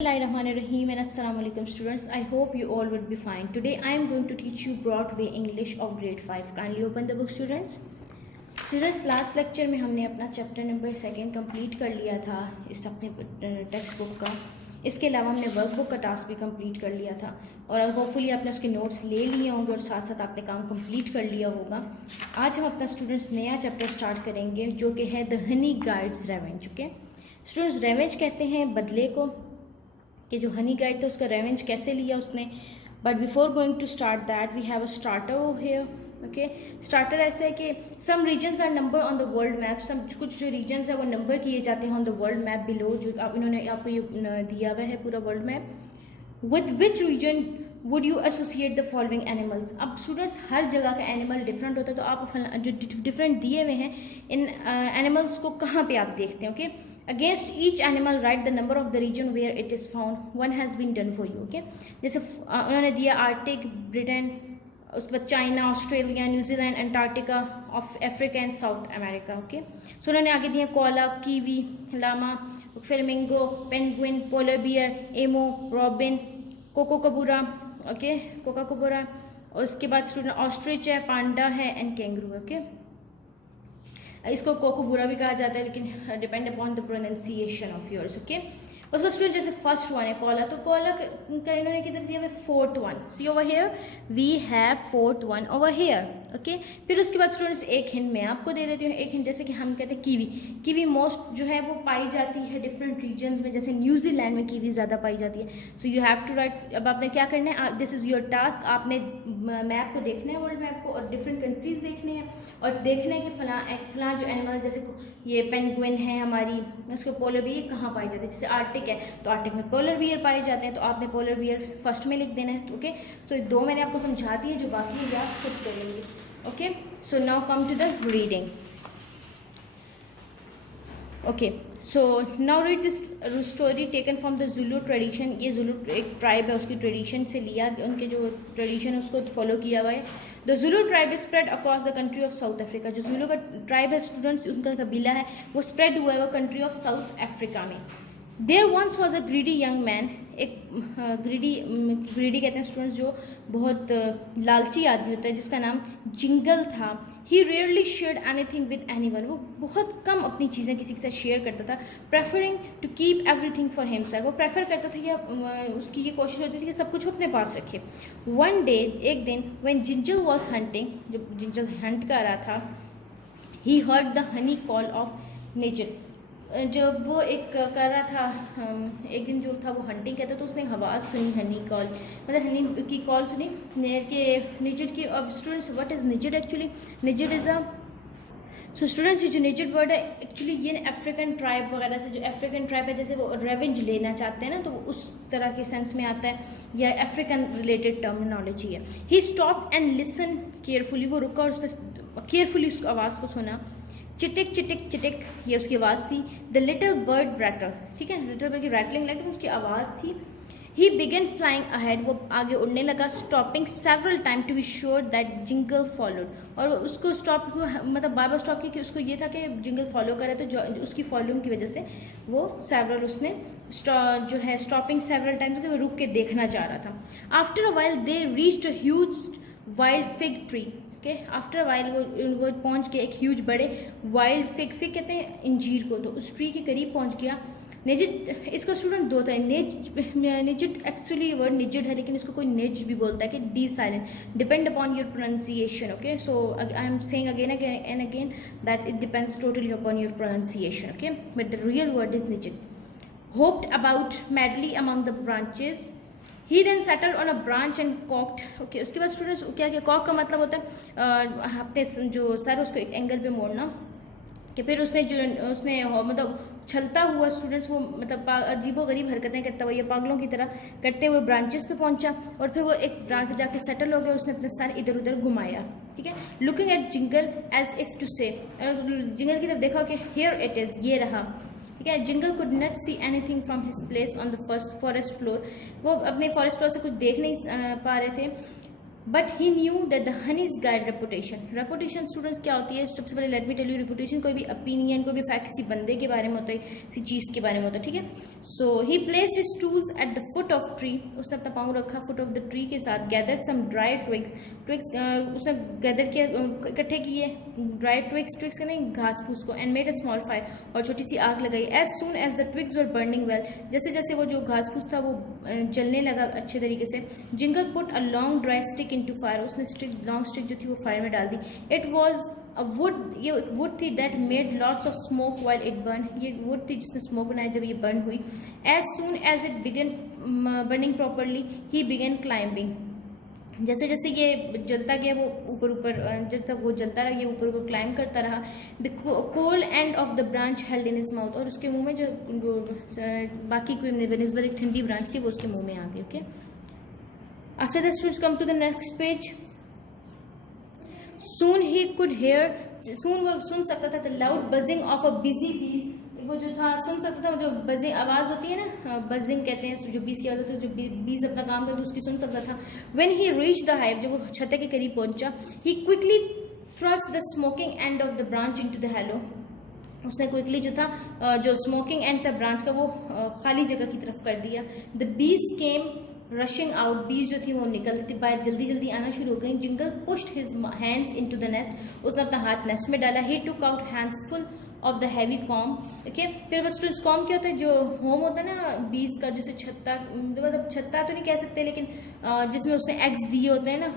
Bismillahirrahmanirrahim and Assalamu alaikum students. I hope you all would be fine. Today I am going to teach you Broadway English of grade 5. Kindly open the book students. Students, last lecture में हमने अपना chapter number 2 complete कर लिया था इस अपने text book का. इसके अलावा हमने वर्कबुक का टास्क भी कंप्लीट कर लिया था और होपफुली आपने उसके नोट्स ले लिए होंगे और साथ साथ आपने काम कंप्लीट कर लिया होगा. आज हम अपना स्टूडेंट्स नया चैप्टर स्टार्ट करेंगे जो कि है the honey guides revenge. Okay students, revenge कहते हैं बदले को, कि जो हनी गाइड था उसका रेवेंज कैसे लिया उसने. But before going to start that we have a starter over here. Okay, starter ऐसा है कि some regions are number on the world map. Some कुछ जो रीजन्स है वो नंबर किए जाते हैं on the world map below, जो इन्होंने आपको ये दिया हुआ है पूरा world map. With which region would you associate the following animals. अब स्टूडेंट्स हर जगह का एनिमल डिफरेंट होता है, तो आप जो डिफरेंट दिए हुए हैं इन एनिमल्स को कहाँ पे आप देखते हैं. Okay, against each animal write the number of the region where it is found. One has been done for you. Okay, जैसे उन्होंने दिया आर्टिक, ब्रिटेन, उसके बाद China, Australia, New Zealand, Antarctica, of Africa and south America. Okay, so उन्होंने आगे दिया koala, kiwi, llama, flamingo, penguin, polar bear, emu, robin, kookaburra. Okay, kookaburra. और उसके बाद स्टूडेंट ऑस्ट्रिच है, पांडा है एंड कैंगरू. ओके, इसको कोकोबूरा भी कहा जाता है लेकिन depend upon the pronunciation of yours. Okay, उसके बाद स्टूडेंट जैसे फर्स्ट वन है कोला, तो कोला का इन्होंने किधर दिया है, fourth one. See over here we have fourth one over here. Okay, फिर उसके बाद स्टूडेंट्स एक हिंट मैं आपको दे देती हूँ. एक हिंट जैसे कि हम कहते हैं कीवी. कीवी मोस्ट जो है वो पाई जाती है डिफरेंट रीजन्स में, जैसे न्यूजीलैंड में कीवी ज़्यादा पाई जाती है. So you have to write. अब आपने क्या करना है, दिस इज़ योर टास्क. आपने मैप को देखना है, वर्ल्ड मैप को, और डिफरेंट कंट्रीज देखने हैं और देखना है कि फलां जो एनिमल है, जैसे ये पेंगुइन है हमारी, उसके पोलर बियर कहाँ पाई जाती है. जैसे आर्टिक है तो आर्टिक में पोलर बियर पाए जाते हैं, तो आपने पोलर बियर फर्स्ट में लिख देना है. ओके, सो दो मैंने आपको समझा दिए, जो बाकी है आप खुद करेंगे. Okay, so now come to the reading. Okay, so now read this story taken from the Zulu tradition. ये जुलू एक ट्राइब है, उसकी ट्रेडिशन से लिया, उनके जो ट्रेडिशन है उसको फॉलो किया हुआ है. The Zulu tribe is spread across the country of South Africa. जो जुलू का ट्राइब है स्टूडेंट्स, उनका कबीला है, वो स्प्रेड हुआ है वो कंट्री ऑफ साउथ अफ्रीका में. There once was a greedy young man. एक ग्रीडी कहते हैं स्टूडेंट्स जो बहुत लालची आदमी होता है, जिसका नाम जिंगल था. He rarely shared anything with anyone. वो बहुत कम अपनी चीज़ें किसी के साथ शेयर करता था. Preferring to keep everything for himself. वो प्रेफर करता था कि उसकी ये कोशिश होती थी कि सब कुछ अपने पास रखे. वन डे, एक दिन, व्हेन जिंजल वॉज हंटिंग, जब जिंजल हंट कर रहा था, he heard the honey call of nature. जब वो एक कर रहा था, एक दिन जो था वो हंटिंग कहता, तो उसने आवाज़ सुनी, हनी कॉल, मतलब हनी की कॉल सुनी के निजट की. अब students what is Ngede actually? Ngede is a, so students ये जो निजट वर्ड है एक्चुअली ये अफ्रीकन ट्राइब वगैरह से, जो अफ्रीकन ट्राइब है जैसे वो रेवेंज लेना चाहते हैं ना, तो वो उस तरह के सेंस में आता है, या अफ्रीकन रिलेटेड टर्मिनोलॉजी है. ही स्टॉप एंड लिसन केयरफुली. वो रुका और उसने केयरफुली उस आवाज़ को सुना. चिटिक चिटिक चिटिक, ये उसकी आवाज़ थी. द लिटिल बर्ड रैटल, ठीक है, लिटिल बर्ड की रैटलिंग लाइक उसकी आवाज़ थी. He began flying ahead. वो आगे उड़ने लगा. Stopping several time to be sure that Jingle followed. और उसको स्टॉप, मतलब बार बार स्टॉप किया कि उसको ये था कि जिंगल फॉलो करे, तो जो उसकी फॉलोइंग की वजह से वो सेवरल उसने जो है स्टॉपिंग सेवरल टाइम, तो वो रुक के देखना चाह रहा था. After a while they reached a huge wild fig tree. Okay, after while वो पहुंच गए एक ह्यूज बड़े वाइल्ड फिग कहते हैं इंजीर को, तो उस ट्री के करीब पहुंच गया. निजिट, इसका स्टूडेंट दो था. निजिट एक्चुअली वर्ड निजिट है, लेकिन इसको कोई निज भी बोलता है कि D silent, depend upon your pronunciation. Okay, so I am saying again and again that it depends totally upon your pronunciation. Okay, but the real word is Ngede. Hopped about madly among the branches. He then settled on a branch and cocked. Okay, उसके बाद students क्या क्या, Kock का मतलब होता है अपने जो सर उसको एक एंगल पे मोड़ना. कि फिर उसने मतलब छलता हुआ स्टूडेंट्स वो मतलब अजीबो गरीब हरकतें करता हुआ, ये पागलों की तरह करते हुए ब्रांचेस पे पहुंचा, और फिर वो एक ब्रांच पे जाके सेटल हो गया. उसने अपने सर इधर उधर घुमाया. ठीक है, looking at Jingle as if to say, Jingle की तरफ देखा कि हियर इट इज़, ये रहा. ठीक है, jingle could not see anything from his place on the first forest floor. वो अपने फॉरेस्ट फ्लोर से कुछ देख नहीं पा रहे थे. But he knew that the honeys guide reputation students क्या होती है? सबसे पहले let me tell you, reputation कोई भी ओपिनियन, कोई भी फैक्ट किसी बंदे के बारे में होता है, किसी चीज़ के बारे में होता है, ठीक है। So he placed his tools at the foot of tree, उसने अपना पाँव रखा फुट ऑफ द ट्री के साथ। गैदर्ड सम ड्राई ट्विग्स उसने गैदर किया, इकट्ठे किए ड्राई ट्विग्स के नहीं, घास फूस को। And made a small fire, और छोटी सी आग लगाई। As soon as the twigs were burning well, जैसे जैसे वो जो घास फूस था वो जलने लगा अच्छे तरीके से। Jingle put a long dry stick into fire, उसने लॉन्ग स्टिक जो थी वो फायर में डाल दी। इट वॉज अ वुड, ये वुड थी that made lots of smoke while it burn, ये वुड थी जिसने स्मोक बनाया जब ये बर्न हुई। As soon as it began burning properly he began climbing, जैसे जैसे ये जलता गया वो ऊपर जब तक वो जलता रहा ये ऊपर क्लाइंब करता रहा। The coal end of the branch held in his mouth, और उसके मुंह में जो बाकी कोई बनस्बत एक ठंडी ब्रांच थी वो उसके मुंह में आ गई। Okay, after the students come to the next page. Soon he could hear, soon वो सुन सकता था the loud buzzing of a busy bees, वो जो था सुन सकता था, जो बजिंग आवाज़ होती है ना, बजिंग कहते हैं जो बीज की आवाज़ होती है, जो बीज अपना काम करते उसकी सुन सकता था। When he reached the hive, जब वो छत के करीब पहुंचा, he quickly thrust the smoking end of the branch into the hollow, उसने क्विकली जो था जो स्मोकिंग एंड था ब्रांच का वो खाली जगह की तरफ कर दिया। The bees came rushing out, बीज जो थी वो निकलती बाहर जल्दी जल्दी आना शुरू हो गई। Gingile pushed his hands into the nest, उसने अपना हाथ नेस्ट में डाला। He took out handfuls of the heavy comb, देखिए फिर बस स्टूडेंट्स कॉम क्या होता है, जो होम होता है ना बीज का, जैसे छत्ता, मतलब छत्ता तो नहीं कह सकते लेकिन जिसमें उसने एग्स दिए होते हैं ना,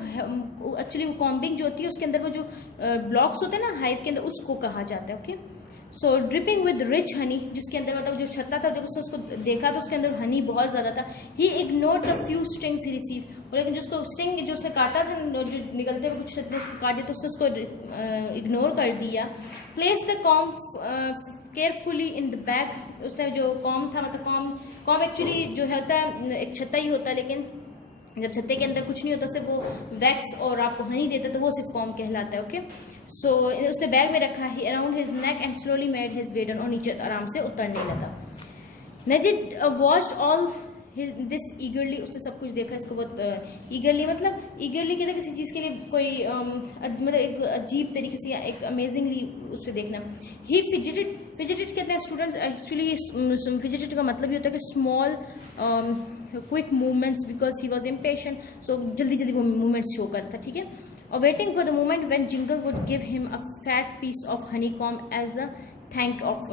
एक्चुअली वो कॉम्बिंग जो होती है उसके अंदर वो जो ब्लॉक्स होते हैं ना हाइव के अंदर, उसको कहा जाता है। Okay, so dripping with rich Honey, जिसके अंदर मतलब जो छत्ता था जब उसने उसको देखा तो उसके अंदर हनी बहुत ज़्यादा था। ही ignored the few strings he receive, और लेकिन जो उसको स्ट्रिंग जो उसने काटा था, जो निकलते हुए कुछ छत्ते उसको काटे तो उसने उसको इग्नोर कर दिया। Place the com carefully in the back, उसने जो कॉम था, मतलब कॉम एक्चुअली जो होता है एक छत्ता ही होता है, लेकिन जब छत्ते के अंदर कुछ नहीं होता, सिर्फ वो वैक्स और आपको हनी देता तो वो सिर्फ कॉम कहलाता है। ओके, सो उसने बैग में रखा। He around his neck and slowly made his way down, और नीचे आराम से उतरने लगा। Ngede watched all this eagerly, उसने सब कुछ देखा इसको बहुत ईगरली, मतलब ईगरली कहते किसी चीज़ के लिए कोई मतलब एक अजीब तरीके से या एक अमेजिंगली उसे देखना। ही फिजिटेड कहते हैं स्टूडेंट्स, एक्चुअली फिजिटेड का मतलब ये होता है कि small quick movements, because he was impatient, so जल्दी जल्दी वो मूवमेंट्स शो करता, ठीक है। और waiting for the moment when Gingile would give him a fat piece of honey comb as a thank off,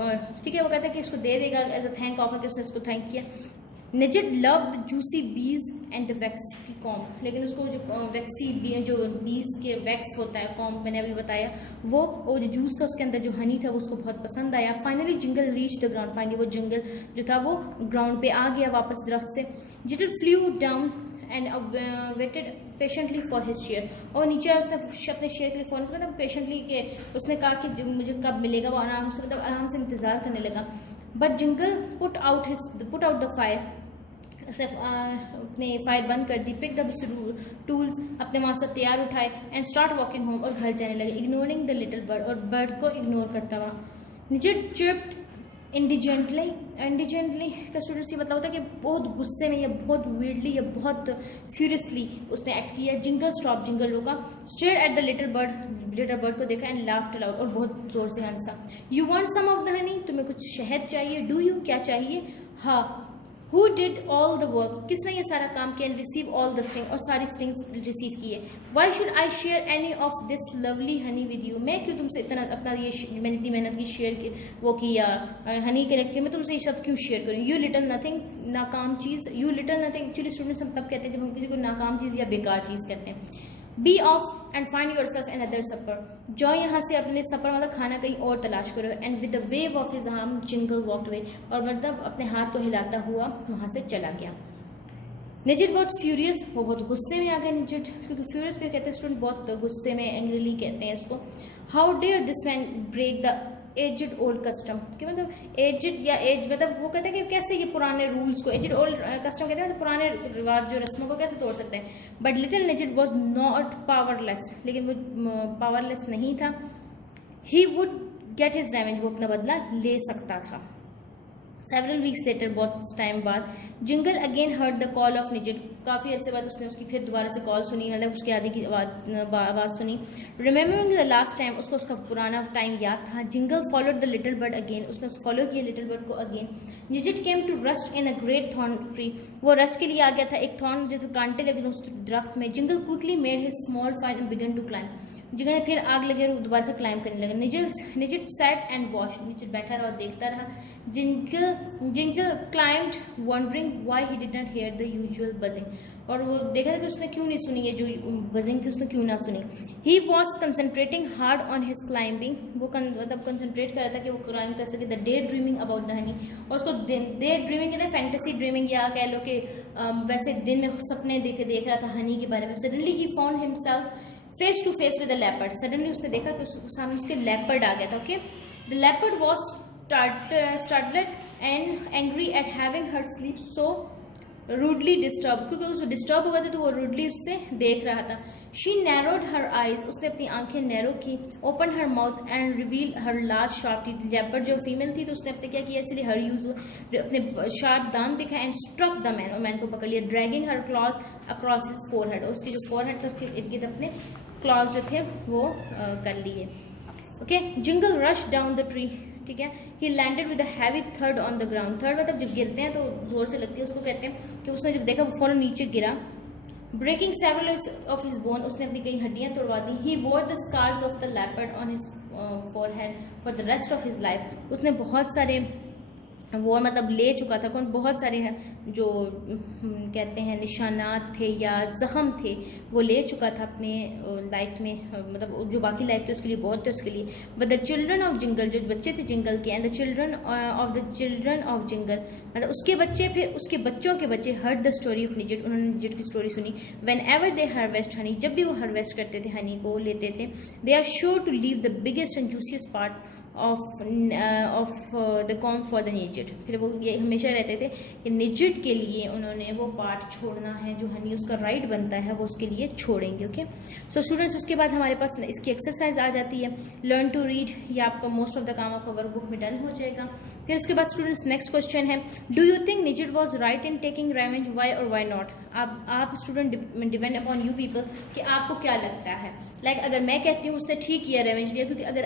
ठीक है, वो कहता है कि इसको दे देगा एज अ थैंक ऑफर, कि उसने उसको थैंक किया। निजिड लव द जूसी बीज एंड द वैक्स की कॉम, लेकिन उसको जो वैक्सी जो बीज के वैक्स होता है, कॉम मैंने अभी बताया, वो जो जूस था उसके अंदर जो हनी था वो उसको बहुत पसंद आया। Finally jingle reach the ground, finally वो जिंगल जो था वो ग्राउंड पे आ गया वापस दरख्त से। जिटल flew down and waited patiently for his share, और नीचे उसने अपने शेयर के लिए फ़ौरन मतलब पेशेंटली के उसने कहा कि मुझे कब मिलेगा, वो आराम से मतलब आराम से इंतज़ार करने लगा। But jingle put out the fire, उसने अपने फायर बंद कर दी। पिक्ड अप टूल्स, अपने वहाँ से तैयार उठाए एंड स्टार्ट वॉकिंग होम, और घर जाने लगे। इग्नोरिंग द लिटिल बर्ड, और बर्ड को इग्नोर करता हुआ। निजिड चिप्ड इंडिजेंटली का स्टूडेंट्स ये मतलब होता है कि बहुत गुस्से में या बहुत वीडली या बहुत फ्यूरियसली उसने एक्ट किया। जिंगल स्टॉप, जिंगल रुका। Stared at the little bird को देखा एंड लाफ्ड अलाउड, और बहुत जोर से हंसा। You want some of the honey, तुम्हें कुछ शहद चाहिए? डू यू, क्या चाहिए? हाँ। Who did all the work, किसने ये सारा काम किया? and receive all the sting, और सारी स्टिंग्स रिसीव किए। Why should I share any of this lovely honey with you, मैं क्यों तुमसे इतना अपना ये मैंने इतनी मेहनत की शेयर की वो किया हनी के रख के, मैं तुमसे ये सब क्यों शेयर करूँ? यू लिटल नथिंग, नाकाम चीज़। You little nothing actually students हम तब कहते हैं जब हम किसी को नाकाम चीज़ या बेकार चीज़ कहते हैं। Be off and find yourself another supper, जाओ यहाँ से अपने सपर मतलब खाना कहीं और तलाश करो। And with the wave of his arm jingle walked away, और मतलब अपने हाथ को हिलाता हुआ वहाँ से चला गया। निजिड वॉज फ्यूरियस, वो बहुत गुस्से में आ गए निजिड, क्योंकि फ्यूरियस भी कहते हैं स्टूडेंट बहुत गुस्से में, एंग्रीली कहते हैं इसको। How dare this man break the aged old custom, कि मतलब एजड या एज मतलब वो कहते हैं कि कैसे ये पुराने रूल्स को, एजड ओल्ड कस्टम कहते हैं तो पुराने रिवाज जो रस्मों को कैसे तोड़ सकते हैं। But little Ngede was not powerless, लेकिन वो पावरलेस नहीं था। He would get his revenge, वो अपना बदला ले सकता था। सेवरल वीक्स लेटर, बहुत टाइम बाद, Gingile again heard the call of Ngede, काफ़ी अरसे बाद उसने उसकी फिर दोबारा से कॉल सुनी, मतलब उसके आगे की आवाज़ सुनी। रिमेम्बरिंग द लास्ट टाइम, उसको उसका पुराना टाइम याद था। Gingile followed the little bird again, उसने फॉलो किया लिटिल बर्ड को again. Ngede came to rest in a great thorn tree, वो रस्ट के लिए आ गया था एक थॉर्न जो कांटे लगे उस दरख्त में। Jingle quickly made his small fire and began to climb, Jingle फिर आग लगे और दोबारा से क्लाइंब करने लगे। Nijit sat and watch, Nijit बैठा रहा और देखता रहा। Jingle climbed wondering why he did not hear the usual buzzing, और वो देखा था कि उसने क्यों नहीं सुनी, ये जो बजिंग थी उसने क्यों ना सुनी। He was concentrating hard on his climbing, वो मतलब कंसनट्रेट कर रहा था कि वो क्लाइंब कर सके। The day dreaming about the honey, और उसको डे ड्रीमिंग कहते हैं फैंटेसी ड्रीमिंग, या कह लो कि वैसे दिन में सपने देख रहा था हनी के बारे में। Suddenly he found himself face to face with the leopard, सडनली उसने देखा कि सामने उसके लेपर्ड आ गया था। Okay, the leopard was startled and angry at having her sleep so rudely disturbed, क्योंकि उसको डिस्टर्ब हुआ था तो वो रूडली उससे देख रहा था। She narrowed her eyes, उसने अपनी आंखें नैरो की। Opened her mouth and revealed her large sharp teeth, leopard जो फीमेल थी तो उसने अपने क्या किया, इसलिए हर यूज अपने शार्प दांत दिखाए। एंड struck the man, और मैन को पकड़ लिया। Dragging her claws across his forehead, उसकी जो forehead था उसके इर्द गिर्द अपने claws जो थे वो कर लिए। Okay, jingle rush down the tree, ठीक है। ही landed with a heavy third on the ground, third मतलब जब गिरते हैं तो जोर से लगती है, उसको कहते हैं कि उसने जब देखा वो फौरन नीचे गिरा। Breaking several of his bone, उसने अपनी कई हड्डियां तोड़वा दी। He wore the scars of the leopard on his forehead for the rest of his life, उसने बहुत सारे वो मतलब ले चुका था, कौन बहुत सारे हैं जो कहते हैं निशानात थे या जख्म थे वो ले चुका था अपने लाइफ में, मतलब जो बाकी लाइफ थे उसके लिए बहुत थे उसके लिए। But the children of jingle, जो बच्चे थे जिंगल के, and the children of jingle, मतलब उसके बच्चे फिर उसके बच्चों के बच्चे, हर्ड द स्टोरी ऑफ निजिट, उन्होंने निजिट की स्टोरी सुनी। When ever they harvest Honey, जब भी वो हार्वेस्ट करते थे हनी को लेते थे, they are sure to leave the biggest and juiciest part of the comb for the Ngede, फिर वो ये हमेशा रहते थे कि निजिट के लिए उन्होंने वो पार्ट छोड़ना है जो हनी उसका राइट बनता है वो उसके लिए छोड़ेंगे। ओके, सो स्टूडेंट्स उसके बाद हमारे पास इसकी एक्सरसाइज आ जाती है, लर्न टू रीड, ये आपका मोस्ट ऑफ द काम आपका वर्कबुक में डन हो जाएगा। फिर उसके बाद स्टूडेंट्स नेक्स्ट क्वेश्चन है, do you think Ngede was right in taking revenge, why और वाई नॉट। आप student depend upon you people कि आपको क्या लगता है। लाइक अगर मैं कहती हूँ उसने ठीक किया रेवेंज लिया, क्योंकि अगर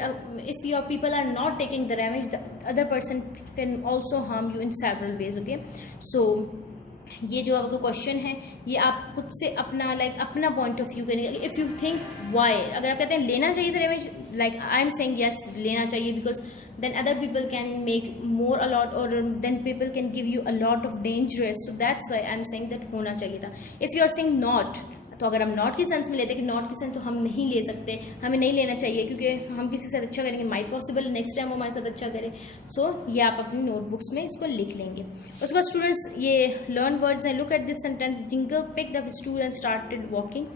if your people are not taking the revenge the other person can also harm you in several ways. Okay, so ये जो आपका क्वेश्चन है ये आप खुद से अपना अपना पॉइंट ऑफ व्यू करेंगे। इफ़ यू थिंक वाई, अगर आप कहते हैं लेना चाहिए था revenge, like I am saying yes लेना चाहिए, because then other people can make more a lot, or then people can give you a lot of dangerous, so that's why I'm saying that होना चाहिए था। if you are saying not, तो अगर हम not की sense में लेते हैं कि नॉट की सेंस तो हम नहीं ले सकते, हमें नहीं लेना चाहिए क्योंकि हम किसी के साथ अच्छा करेंगे, माई पॉसिबल नेक्स्ट टाइम वो हमारे साथ अच्छा करे। सो ये आप अपनी नोटबुक्स में इसको लिख लेंगे। उसके बाद स्टूडेंट्स ये लर्न वर्ड्स हैं। Look at this sentence, Jingle picked up stool and started walking.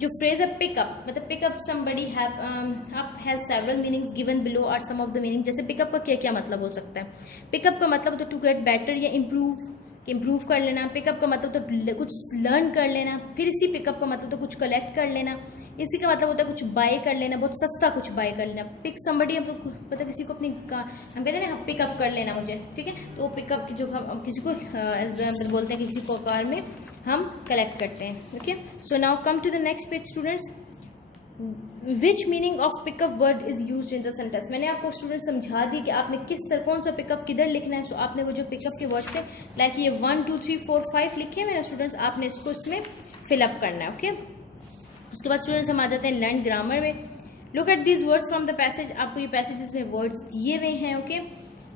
जो फ्रेज है पिकअप, मतलब pick up somebody has several meanings given below are some of the meaning. जैसे पिकअप का क्या क्या मतलब हो सकता है। पिकअप का मतलब तो टू गेट बेटर या इम्प्रूव कर लेना। पिकअप का मतलब तो कुछ लर्न कर लेना। फिर इसी पिकअप का मतलब तो कुछ कलेक्ट कर लेना। इसी का मतलब होता है कुछ बाय कर लेना, बहुत सस्ता कुछ बाय कर लेना। पिक समबडी, हम तो पता किसी को अपनी हम कहते हैं ना पिकअप कर लेना मुझे, ठीक है। तो पिकअप जो हम किसी को बोलते हैं कि किसी को कार में हम कलेक्ट करते हैं। Okay, so now come to the next page students. Which meaning of pick up word is use in the sentence. मैंने आपको स्टूडेंट समझा दी कि आपने किस तरह कौन सा पिकअप किधर लिखना है। सो आपने वो जो पिकअप के वर्ड्स थे लाइक ये 1 2 3 4 5 लिखे हैं मेरे स्टूडेंट्स, आपने इसको इसमें फिलअप करना है। ओके, उसके बाद स्टूडेंट्स हम आ जाते हैं लर्न ग्रामर में। Look at these words from the passage. आपको ये पैसेजेस में वर्ड्स दिए हुए हैं। ओके,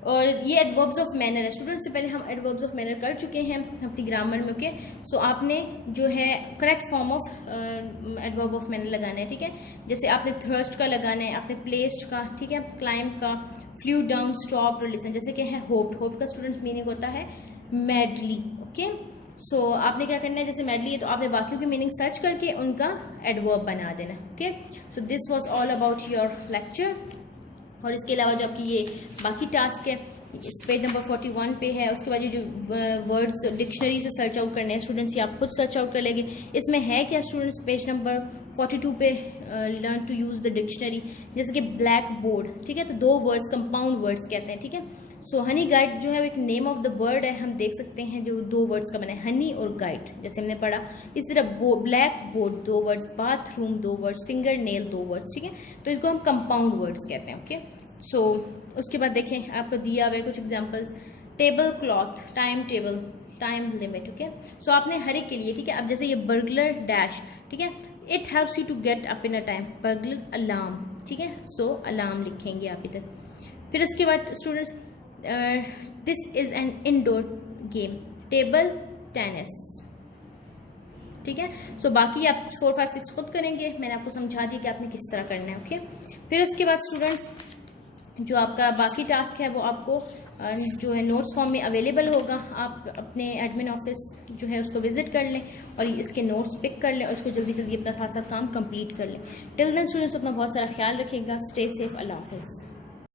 और ये एडवर्ब्स ऑफ मैनर है स्टूडेंट। से पहले हम एडवर्ब्स ऑफ मैनर कर चुके हैं अपनी ग्रामर में। ओके, सो आपने जो है correct form of adverb of manner लगाना है, ठीक है। जैसे आपने थर्स्ट का लगाना है, आपने प्लेस्ड का, ठीक है, क्लाइंब का, फ्लू डाउन, स्टॉप, लिसन। जैसे कि है होप्ड, होप का स्टूडेंट मीनिंग होता है मैडली। ओके, सो आपने क्या करना है, जैसे मैडली है तो आपने बाकियों की मीनिंग सर्च करके उनका एडवर्ब बना देना। Okay, so this was all about your lecture. और इसके अलावा जो आपकी ये बाकी टास्क है इस पेज नंबर 41 पे है। उसके बाद ये जो वर्ड्स डिक्शनरी से सर्च आउट करने हैं स्टूडेंट्स, ये आप खुद सर्च आउट कर लेंगे। इसमें है क्या स्टूडेंट्स, पेज नंबर 42 पे learn to use the dictionary. जैसे कि ब्लैक बोर्ड, ठीक है, तो 2 वर्ड्स कंपाउंड वर्ड्स कहते हैं, ठीक है। सो हनी गाइड जो है एक नेम ऑफ द बर्ड है, हम देख सकते हैं जो 2 वर्ड्स का बना है, हनी और गाइड, जैसे हमने पढ़ा। इस तरह black board 2 words, bathroom 2 words, finger nail 2 words, ठीक है। तो इसको हम कंपाउंड वर्ड्स कहते हैं, ओके। सो उसके बाद देखें आपको दिया हुआ है कुछ examples, table cloth, time table, time limit, okay. So आपने हर एक के लिए, ठीक है, अब जैसे ये बर्गलर डैश, ठीक है, it helps you to get up in a time, burglar alarm, ठीक है। सो अलार्म लिखेंगे आप इधर। फिर उसके बाद students, this is an indoor game, table tennis, ठीक है। सो बाकी आप 4, 5, 6 खुद करेंगे, मैंने आपको समझा दिया कि आपने किस तरह करना है, ओके। फिर उसके बाद स्टूडेंट्स जो आपका बाकी टास्क है वो आपको जो है नोट्स फॉर्म में अवेलेबल होगा, आप अपने एडमिन ऑफिस जो है उसको विजिट कर लें और इसके नोट्स पिक कर लें और इसको जल्दी जल्दी अपना साथ साथ काम कंप्लीट कर लें। टिल देन स्टूडेंट्स अपना बहुत सारा ख्याल रखिएगा, स्टे सेफ, अल्लाह हाफिज़।